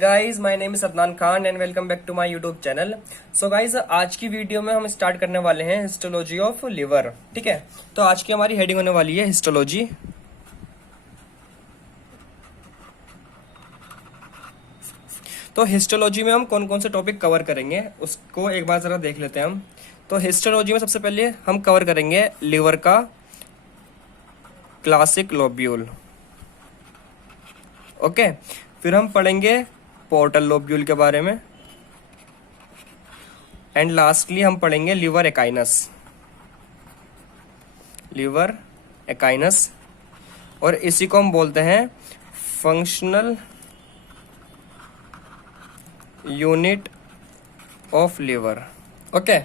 Guys, my name is Adnan Khan and welcome back to my YouTube channel. So guys, आज की video में हम start करने वाले हैं हिस्टोलॉजी ऑफ लिवर। ठीक है, तो आज की हमारी हेडिंग होने वाली है हिस्टोलॉजी। तो हिस्टोलॉजी में हम कौन कौन से टॉपिक कवर करेंगे उसको एक बार जरा देख लेते हैं हम। तो हिस्टोलॉजी में सबसे पहले हम कवर करेंगे लिवर का क्लासिक लोब्यूल। ओके, फिर हम पढ़ेंगे पोर्टल लोब्यूल के बारे में एंड लास्टली हम पढ़ेंगे लिवर एकाइनस और इसी को हम बोलते हैं functional unit of liver. Okay,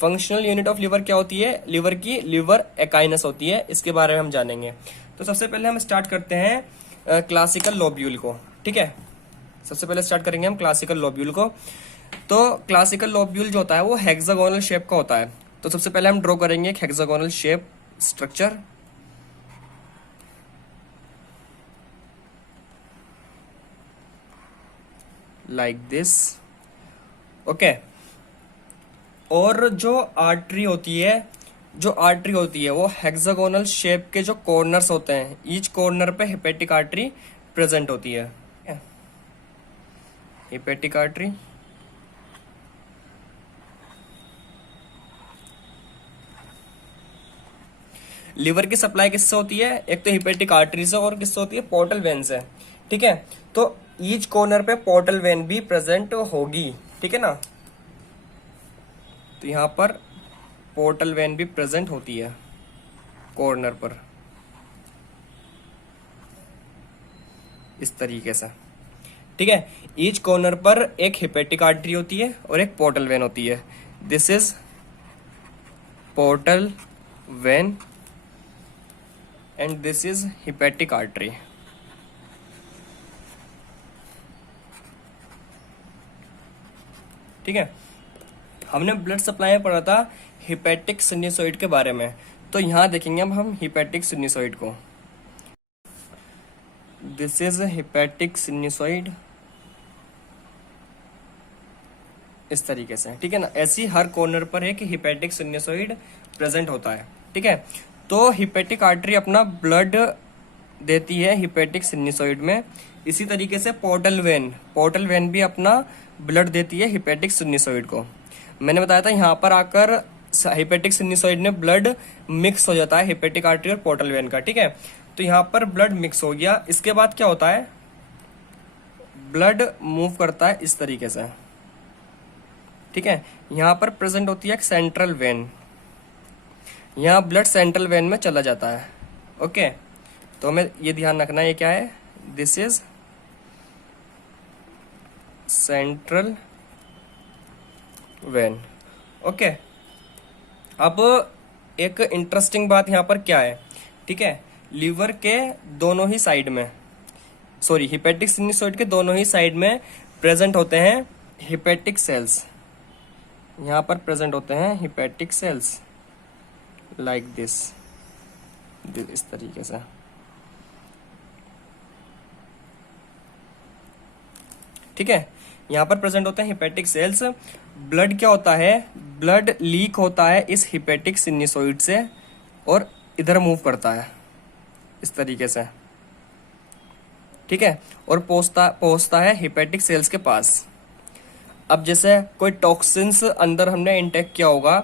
functional unit of liver क्या होती है? लिवर की लिवर एकाइनस होती है, इसके बारे में हम जानेंगे। तो सबसे पहले हम स्टार्ट करते हैं क्लासिकल लोब्यूल को। ठीक है, सबसे पहले स्टार्ट करेंगे हम क्लासिकल लोब्यूल को। तो क्लासिकल लोब्यूल जो होता है वो हेक्सागोनल शेप का होता है। तो सबसे पहले हम ड्रॉ करेंगे एक hexagonal shape structure. Like this. Okay, और जो आर्टरी होती है वो हेक्सागोनल शेप के जो कॉर्नर्स होते हैं, ईच कॉर्नर पे हेपेटिक आर्टरी प्रेजेंट होती है। हेपेटिक आर्टरी, लिवर की सप्लाई किससे होती है? एक तो हेपेटिक आर्टरी से और किससे होती है? पोर्टल वेन से। ठीक है, तो ईच कॉर्नर पे पोर्टल वेन भी प्रेजेंट होगी। ठीक है ना, तो यहां पर पोर्टल वेन भी प्रेजेंट होती है कॉर्नर पर, इस तरीके से। ठीक है, ईच कॉर्नर पर एक हेपेटिक आर्टरी होती है और एक पोर्टल वेन होती है। This is portal vein and this is hepatic artery. ठीक है, हमने ब्लड सप्लाई में पढ़ा था हेपेटिक सिन्यूसॉइड के बारे में, तो यहां देखेंगे अब हम हेपेटिक सिन्यूसॉइड को। दिस इज हेपेटिक सिन्यूसॉइड, इस तरीके से। ठीक है ना, ऐसी हर कॉर्नर पर एक हेपेटिक सिन्यूसॉइड प्रेजेंट होता है। ठीक है, तो हेपेटिक आर्टरी अपना ब्लड देती है हेपेटिक सिन्यूसॉइड में। इसी तरीके से पोर्टल वेन भी अपना ब्लड देती है हेपेटिक सिन्यूसॉइड को। मैंने बताया था यहाँ पर आकर हेपेटिक सिन्यूसॉइड में ब्लड मिक्स हो जाता है हेपेटिक आर्टरी और पोर्टल वेन का। ठीक है, तो यहाँ पर ब्लड मिक्स हो गया। इसके बाद क्या होता है? ब्लड मूव करता है इस तरीके से। ठीक है, यहां पर प्रेजेंट होती है एक सेंट्रल वेन। यहां ब्लड सेंट्रल वेन में चला जाता है। ओके, तो हमें ये ध्यान रखना है, ये क्या है? This is central vein. Okay, अब एक इंटरेस्टिंग बात यहां पर क्या है? ठीक है, लिवर के दोनों ही साइड में, सॉरी, हेपेटिक सिन्यूसॉइड के दोनों ही साइड में प्रेजेंट होते हैं हेपेटिक सेल्स। यहां पर प्रेजेंट होते हैं हेपेटिक सेल्स लाइक दिस, इस तरीके से। ठीक है, यहां पर प्रेजेंट होते हैं हेपेटिक सेल्स। ब्लड क्या होता है? ब्लड लीक होता है इस हेपेटिक सिन्यूसॉइड से और इधर मूव करता है इस तरीके से। ठीक है, और पहुंचता है हेपेटिक सेल्स के पास। अब जैसे कोई टॉक्सिन्स अंदर हमने इंटेक किया होगा,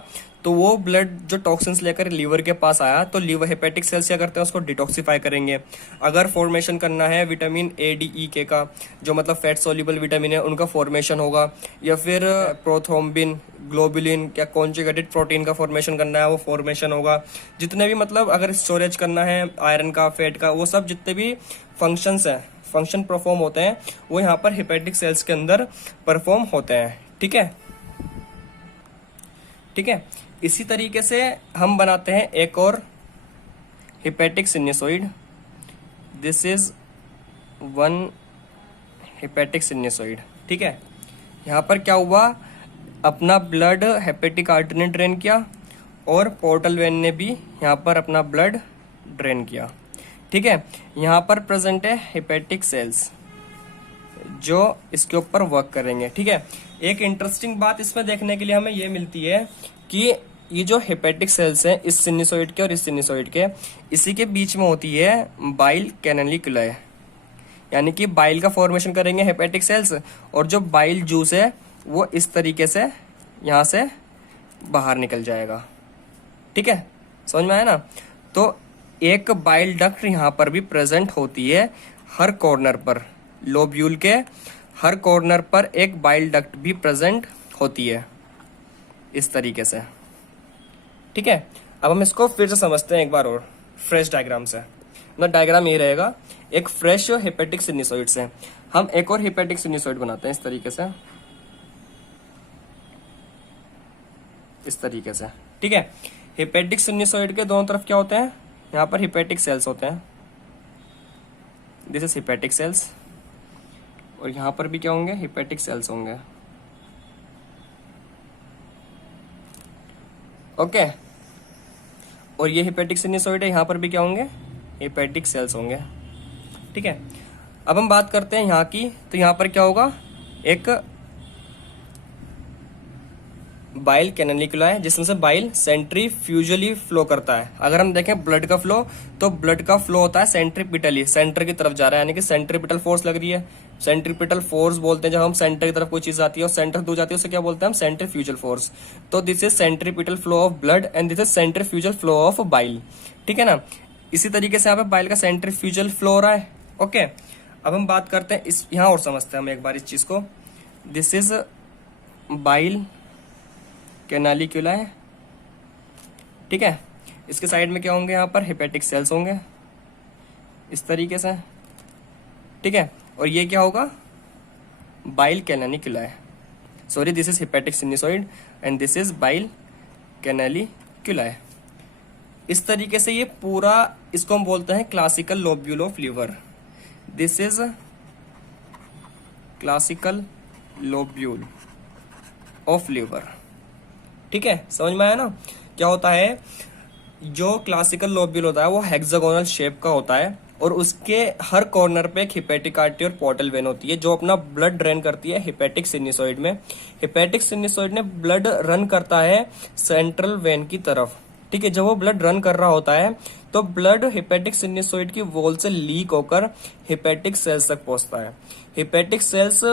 तो वो ब्लड जो टॉक्सिन्स लेकर लिवर के पास आया, तो लिवर हेपेटिक सेल्स क्या करते हैं? उसको डिटॉक्सिफाई करेंगे। अगर फॉर्मेशन करना है विटामिन ए, डी, ई, के का, जो मतलब फैट सोल्यूबल विटामिन है, उनका फॉर्मेशन होगा, या फिर प्रोथ्रोम्बिन, ग्लोबुलिन या कॉन्जुगेटेड प्रोटीन का फॉर्मेशन करना है, वो फॉर्मेशन होगा। जितने भी मतलब अगर स्टोरेज करना है आयरन का, फैट का, वो सब जितने भी फंक्शन परफॉर्म होते हैं, वो यहाँ पर हेपेटिक सेल्स के अंदर परफॉर्म होते हैं। ठीक है, ठीक है, इसी तरीके से हम बनाते हैं एक और hepatic sinusoid. This is one hepatic sinusoid. ठीक है, यहाँ पर क्या हुआ? अपना ब्लड हेपेटिक आर्टरी ने ड्रेन किया और पोर्टल वेन ने भी यहाँ पर अपना ब्लड ड्रेन किया। ठीक है, यहाँ पर प्रेजेंट है हेपेटिक सेल्स, जो इसके ऊपर वर्क करेंगे। ठीक है, एक इंटरेस्टिंग बात इसमें देखने के लिए हमें ये मिलती है कि ये जो हेपेटिक सेल्स हैं इस सिनुसॉइड के और इस सिनुसॉइड के, इसी के बीच में होती है बाइल कैनालिकुलाई, यानी कि बाइल का फॉर्मेशन करेंगे हेपेटिक सेल्स, और जो बाइल जूस है वो इस तरीके से यहाँ से बाहर निकल जाएगा। ठीक है, समझ में आया ना। तो एक बाइल डक्ट यहाँ पर भी प्रेजेंट होती है, हर कॉर्नर पर, लोब्यूल के हर कॉर्नर पर एक बाइल डक्ट भी प्रेजेंट होती है इस तरीके से। ठीक है, अब हम इसको फिर से समझते हैं एक बार और फ्रेश डायग्राम से। ना डायग्राम ये रहेगा, एक फ्रेश हेपेटिक सिनुसॉइड से हम एक और हेपेटिक सिनुसॉइड बनाते हैं इस तरीके से, इस तरीके से। ठीक है, हेपेटिक सिनुसॉइड के दोनों तरफ क्या होते हैं, यहाँ पर हेपेटिक सेल्स होते हैं, दिस इज हेपेटिक सेल्स, और यहाँ पर भी क्या होंगे, हेपेटिक सेल्स होंगे। ओके, और ये हेपेटिक सिनुसॉइड है, यहाँ पर भी क्या होंगे, हेपेटिक सेल्स होंगे। ठीक है, अब हम बात करते हैं यहाँ की, तो यहाँ पर क्या होगा, एक बाइल कैनालिकुलाई जिसमें से बाइल सेंट्रीफ्यूजली फ्लो करता है। अगर हम देखें ब्लड का फ्लो, तो ब्लड का फ्लो होता है सेंट्रीपिटली, सेंटर की तरफ जा रहा है, यानी कि सेंट्रीपिटल फोर्स लग रही है। सेंट्रीपिटल फोर्स बोलते हैं जब हम सेंटर की तरफ कोई चीज आती है और सेंटर दूर जाती है, उसे क्या बोलते हैं हम, सेंट्रीफ्यूजल फोर्स। तो this is centripetal flow of blood and this is centrifugal flow of bile. ठीक है ना, इसी तरीके से यहाँ पे बाइल का सेंट्रीफ्यूजल फ्लो हो रहा है। ओके, अब हम बात करते हैं इस, यहाँ और समझते हैं हम एक बार इस चीज को। This is bile canaliculi. ठीक है, इसके साइड में क्या होंगे, यहाँ पर हेपेटिक सेल्स होंगे इस तरीके से। ठीक है, और ये क्या होगा, bile canaliculi, sorry this is hepatic sinusoid and this is bile canaliculi. इस तरीके से ये पूरा, इसको हम बोलते हैं classical lobule of liver. This is classical lobule of liver. ठीक है, समझ में आया ना। क्या होता है, जो क्लासिकल लोब्यूल होता है वो हेक्सागोनल शेप का होता है, और उसके हर कॉर्नर पे एक हेपेटिक आर्टरी और पोर्टल वेन होती है जो अपना ब्लड ड्रेन करती है हेपेटिक सिनुसॉइड में। हेपेटिक सिनुसॉइड में ब्लड रन करता है सेंट्रल वेन की तरफ। ठीक है, जब वो ब्लड रन कर रहा होता है तो ब्लड हेपेटिक सिनुसॉइड की वॉल से लीक होकर हेपेटिक सेल्स तक पहुंचता है। हेपेटिक सेल्स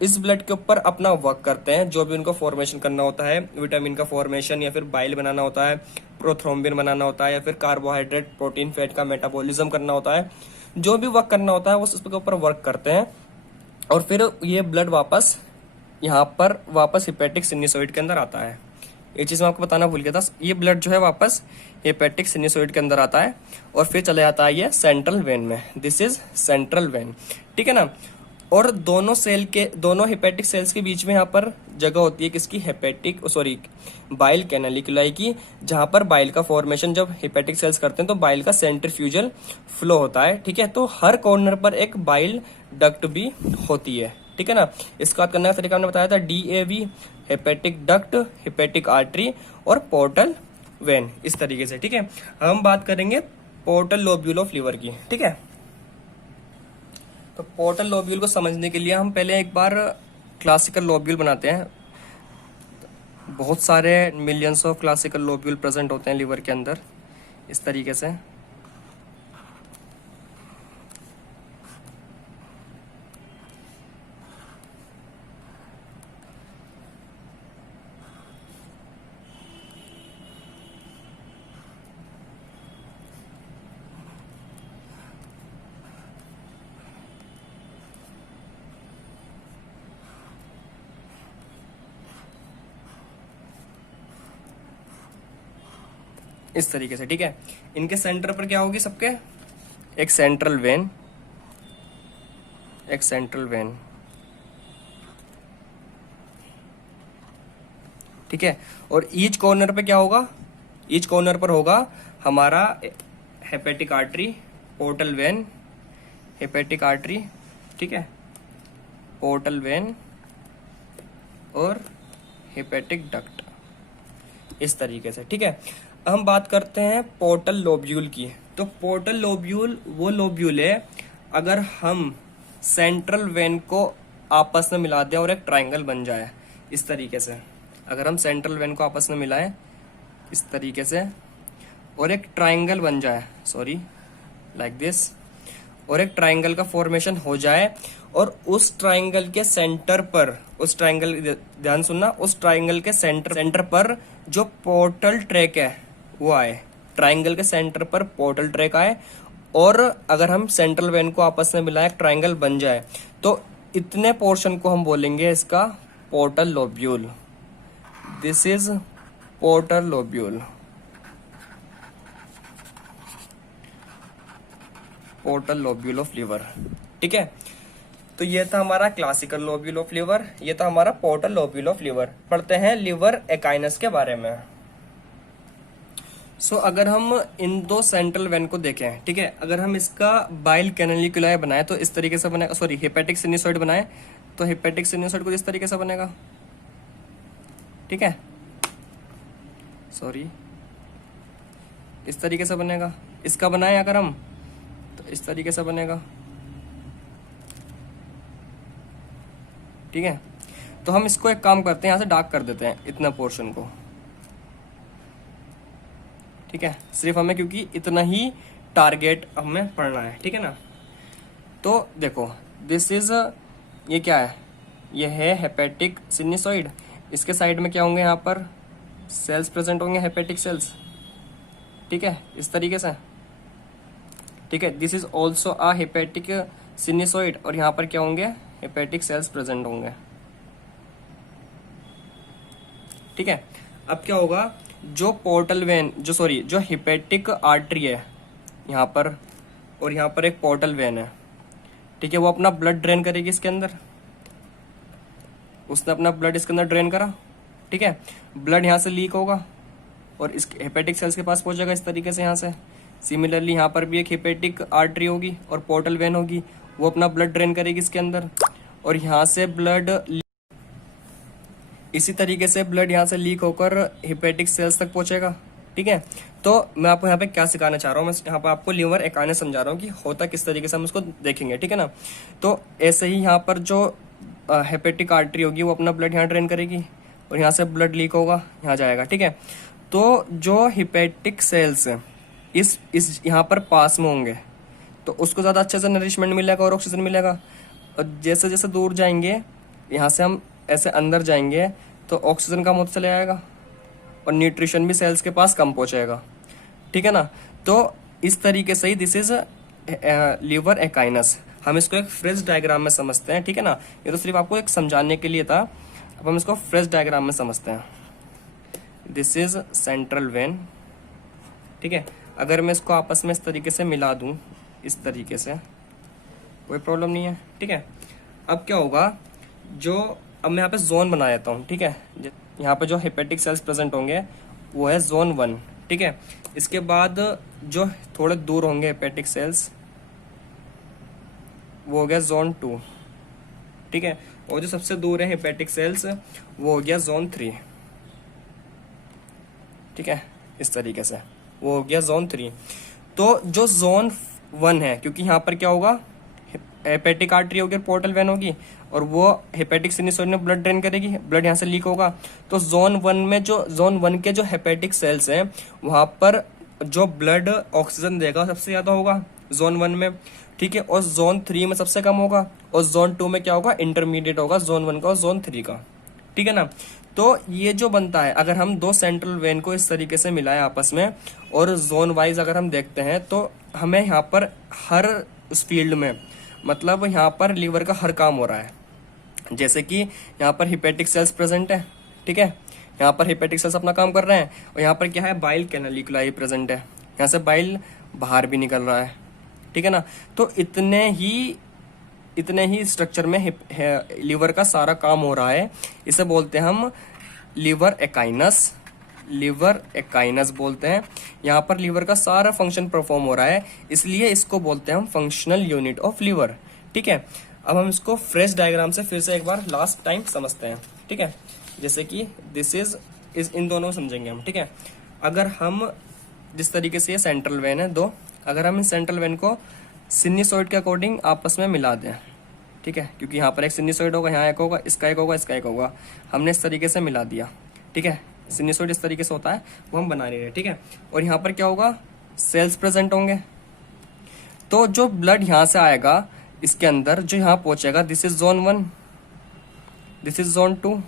इस ब्लड के ऊपर अपना वर्क करते हैं, जो भी उनको फॉर्मेशन करना होता है, विटामिन का फॉर्मेशन या फिर बाइल बनाना होता है, प्रोथ्रोम्बिन बनाना होता है, या फिर कार्बोहाइड्रेट प्रोटीन फैट का मेटाबॉलिज्म करना होता है, जो भी वर्क करना होता है वो उसके ऊपर वर्क करते हैं। और फिर ये ब्लड वापस यहाँ पर वापस हेपेटिक सिनुसॉइड के अंदर आता है। एक चीज मैं आपको बताना भूल गया था, ये ब्लड जो है वापस हेपेटिक सिनुसॉइड के अंदर आता है और फिर चले जाता है ये सेंट्रल वेन में। This is central vein. ठीक है ना, और दोनों सेल के, दोनों हेपेटिक सेल्स के बीच में यहाँ पर जगह होती है किसकी, हेपेटिक सॉरी बाइल कैनालिकुलाई की, जहां पर बाइल का फॉर्मेशन जब हेपेटिक सेल्स करते हैं तो बाइल का सेंट्रीफ्यूजल फ्लो होता है। ठीक है, तो हर कॉर्नर पर एक बाइल डक्ट भी होती है। ठीक है ना, इसका बात करने का तरीका हमने बताया था, DAV, hepatic duct, hepatic artery और पोर्टल वेन, इस तरीके से। ठीक है, हम बात करेंगे पोर्टल लोब्यूल ऑफ लिवर की। ठीक है, तो पोर्टल लोब्यूल को समझने के लिए हम पहले एक बार क्लासिकल लोब्यूल बनाते हैं। बहुत सारे millions of classical lobule present होते हैं लिवर के अंदर इस तरीके से। इस तरीके से। ठीक है, इनके सेंटर पर क्या होगी सबके, एक सेंट्रल वेन, एक सेंट्रल वेन। ठीक है, और ईच कॉर्नर पे क्या होगा, ईच कॉर्नर पर होगा हमारा hepatic artery, portal vein, hepatic artery, ठीक है, पोर्टल वेन और हेपेटिक डक्ट, इस तरीके से। ठीक है, हम बात करते हैं पोर्टल लोब्यूल की। तो पोर्टल लोब्यूल वो लोब्यूल है, अगर हम सेंट्रल वेन को आपस में मिला दें और एक ट्राइंगल बन जाए इस तरीके से, अगर हम सेंट्रल वेन को आपस में मिलाएं इस तरीके से और एक ट्राइंगल बन जाए, सॉरी लाइक दिस, और एक ट्राइंगल का फॉर्मेशन हो जाए, और उस ट्राइंगल के सेंटर पर, उस ट्राइंगल, ध्यान सुनना, उस ट्राइंगल के सेंटर पर जो पोर्टल ट्रैक है वो आए, ट्राइंगल के सेंटर पर पोर्टल ट्रैक आए, और अगर हम सेंट्रल वेन को आपस में मिलाए ट्राइंगल बन जाए, तो इतने पोर्शन को हम बोलेंगे इसका portal lobule. This is portal lobule, portal lobule of liver. ठीक है, तो ये था हमारा क्लासिकल लोब्यूल ऑफ लिवर, ये था हमारा पोर्टल लोब्यूल ऑफ लिवर। पढ़ते हैं लिवर एकाइनस के बारे में। सो अगर हम इन दो सेंट्रल वेन को देखें, ठीक है, अगर हम इसका बाइल कैनालिकुलाई बनाए तो इस तरीके से बनेगा, सॉरी हेपेटिक सिनुसॉइड बनाए तो हेपेटिक सिनुसॉइड कुछ इस तरीके से बनेगा। ठीक है, सॉरी इस तरीके से बनेगा। इसका बनाए अगर हम तो इस तरीके से बनेगा। ठीक है, तो हम इसको एक काम करते हैं, यहां से डार्क कर देते हैं इतना पोर्शन को। ठीक है, सिर्फ हमें क्योंकि इतना ही टारगेट हमें पढ़ना है। ठीक है ना, तो देखो दिस इज, ये क्या है, ये है हेपेटिक सिनुसॉइड। इसके साइड में क्या होंगे, यहाँ पर सेल्स प्रेजेंट होंगे, हेपेटिक सेल्स। ठीक है, इस तरीके से। ठीक है, this is also a hepatic sinusoid, और यहाँ पर क्या होंगे, हेपेटिक सेल्स प्रेजेंट होंगे। ठीक है, अब क्या होगा, जो पोर्टल वेन, जो हेपेटिक आर्टरी है यहाँ पर, और यहाँ पर एक पोर्टल वेन है, ठीक है, वो अपना ब्लड ड्रेन करेगी इसके अंदर। उसने अपना ब्लड इसके अंदर ड्रेन करा। ठीक है, ब्लड यहाँ से लीक होगा और इस हेपेटिक सेल्स के पास पहुंचेगा इस तरीके से यहाँ से। सिमिलरली यहाँ पर भी एक हेपेटिक आर्टरी होगी और पोर्टल वेन होगी, वो अपना ब्लड ड्रेन करेगी इसके अंदर, और यहाँ से ब्लड, इसी तरीके से ब्लड यहाँ से लीक होकर हेपेटिक सेल्स तक पहुंचेगा। ठीक है, तो मैं आपको यहाँ पे क्या सिखाना चाह रहा हूँ, मैं यहाँ पे आपको लिवर एकाइनस समझा रहा हूँ कि होता किस तरीके से, हम उसको देखेंगे। ठीक है ना, तो ऐसे ही यहाँ पर जो हेपेटिक आर्टरी होगी वो अपना ब्लड यहाँ ड्रेन करेगी और यहाँ से ब्लड लीक होगा, यहाँ जाएगा। ठीक है, तो जो हेपेटिक सेल्स इस यहाँ पर पास में होंगे तो उसको ज़्यादा अच्छे से नरिशमेंट मिलेगा और ऑक्सीजन मिलेगा, और जैसे जैसे दूर जाएंगे, यहाँ से हम ऐसे अंदर जाएंगे तो ऑक्सीजन कम होता चले जाएगा और न्यूट्रिशन भी सेल्स के पास कम पहुँचेगा। ठीक है ना, तो इस तरीके से ही दिस इज लिवर एकाइनस। हम इसको एक फ्रेज डायग्राम में समझते हैं। ठीक है ना, ये तो सिर्फ आपको एक समझाने के लिए था, अब हम इसको फ्रेज डायग्राम में समझते हैं। This is central vein. ठीक है, अगर मैं इसको आपस में इस तरीके से मिला दूं, इस तरीके से, कोई प्रॉब्लम नहीं है। ठीक है, अब क्या होगा, अब मैं यहाँ पे जोन बना देता हूँ। ठीक है, यहाँ पे जो हेपेटिक सेल्स प्रेजेंट होंगे वो है जोन 1। ठीक है, इसके बाद जो थोड़े दूर होंगे हेपेटिक सेल्स वो हो गया जोन 2। ठीक है, और जो सबसे दूर है हेपेटिक सेल्स वो हो गया जोन 3। ठीक है, इस तरीके से वो हो गया जोन 3। तो जो जोन 1 है, क्योंकि यहाँ पर क्या होगा, हेपेटिक आर्टरी होगी, पोर्टल वेन होगी, और वो हेपेटिक सिनुसॉइड में ब्लड ड्रेन करेगी, ब्लड यहाँ से लीक होगा। तो जोन 1 के जो हेपेटिक सेल्स हैं वहां पर जो ब्लड ऑक्सीजन देगा सबसे ज्यादा होगा जोन 1 में। ठीक है, और जोन 3 में सबसे कम होगा, और जोन 2 में क्या होगा, इंटरमीडिएट होगा जोन 1 का और जोन 3 का। ठीक है ना, तो ये जो बनता है, अगर हम दो सेंट्रल वेन को इस तरीके से मिलाएं आपस में और जोन वाइज अगर हम देखते हैं, तो हमें यहाँ पर हर उस फील्ड में, मतलब यहाँ पर लीवर का हर काम हो रहा है। जैसे कि यहाँ पर हेपेटिक सेल्स प्रेजेंट है। ठीक है, यहाँ पर हेपेटिक सेल्स अपना काम कर रहे हैं, और यहाँ पर क्या है, बाइल कैनालिकुलाई प्रेजेंट है, यहाँ से बाइल बाहर भी निकल रहा है। ठीक है ना, तो इतने ही स्ट्रक्चर में लीवर का सारा काम हो रहा है। इसे बोलते हैं हम लिवर एकाइनस। लिवर एकाइनस बोलते हैं। यहाँ पर लीवर का सारा फंक्शन परफॉर्म हो रहा है, इसलिए इसको बोलते हैं हम फंक्शनल यूनिट ऑफ लिवर। ठीक है, अब हम इसको फ्रेश डायग्राम से फिर से एक बार लास्ट टाइम समझते हैं। ठीक है, जैसे कि दिस इज इन दोनों समझेंगे हम। ठीक है, अगर हम जिस तरीके से ये सेंट्रल वेन है दो, अगर हम इस सेंट्रल वेन को सिनुसॉइड के अकॉर्डिंग आपस में मिला दें, ठीक है, क्योंकि यहाँ पर एक सिन्यूसॉइड होगा, यहाँ एक होगा, इसका एक होगा, इसका एक होगा, हमने इस तरीके से मिला दिया। ठीक है, सिन्यूसॉइड इस तरीके से होता है, वो हम बना रहे हैं। ठीक है, और यहाँ पर क्या होगा, सेल्स प्रेजेंट होंगे। तो जो ब्लड यहाँ से आएगा इसके अंदर, जो यहाँ पहुंचेगा, this is zone 1, this is zone 2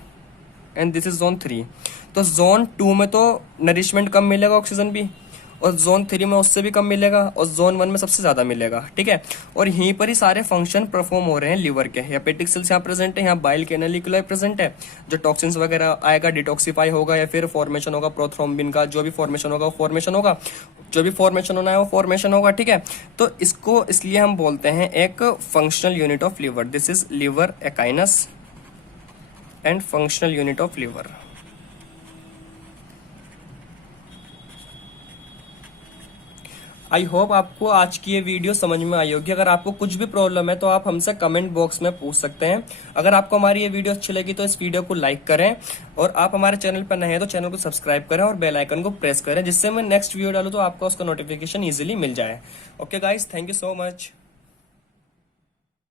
and this is zone 3। तो जोन 2 में तो नरिशमेंट कम मिलेगा, ऑक्सीजन भी, और जोन 3 में उससे भी कम मिलेगा, और जोन 1 में सबसे ज्यादा मिलेगा। ठीक है, और यहीं पर ही सारे फंक्शन परफॉर्म हो रहे हैं लिवर के। हेपेटिक सेल्स यहाँ प्रेजेंट है, यहाँ बाइल कैनालिकुलाई प्रेजेंट है, जो टॉक्सिन्स वगैरह आएगा डिटॉक्सीफाई होगा, या फिर फॉर्मेशन होगा प्रोथ्रोम्बिन का, जो भी फॉर्मेशन होगा वो फॉर्मेशन होगा, जो भी फॉर्मेशन होना है वो फॉर्मेशन होगा। ठीक है, तो इसको इसलिए हम बोलते हैं एक functional unit of liver. This is liver echinus and functional unit of liver. I hope आपको आज की ये वीडियो समझ में आई होगी। अगर आपको कुछ भी प्रॉब्लम है तो आप हमसे कमेंट बॉक्स में पूछ सकते हैं। अगर आपको हमारी ये वीडियो अच्छी लगी तो इस वीडियो को लाइक करें, और आप हमारे चैनल पर नए हैं तो चैनल को सब्सक्राइब करें और बेल आइकन को प्रेस करें, जिससे मैं नेक्स्ट वीडियो डालूं तो आपको उसका नोटिफिकेशन इजीली मिल जाए। Okay guys, thank you so much.